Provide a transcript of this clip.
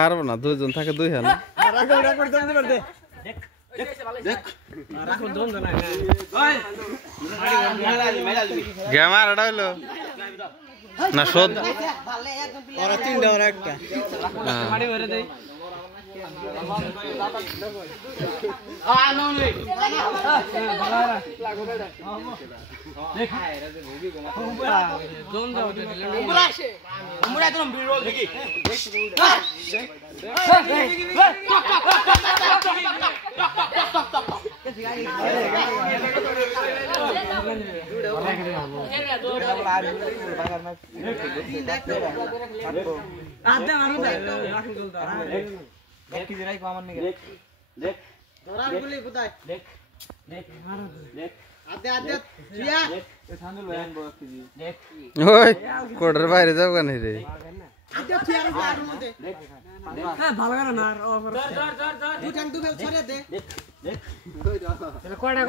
আর না দুইজন থাকে দুই হান গ্যামার এটা হইলো না শোধ ওরা তিনটা ওরা একটা কোটার বাইরে যাও কেন রে কয়টা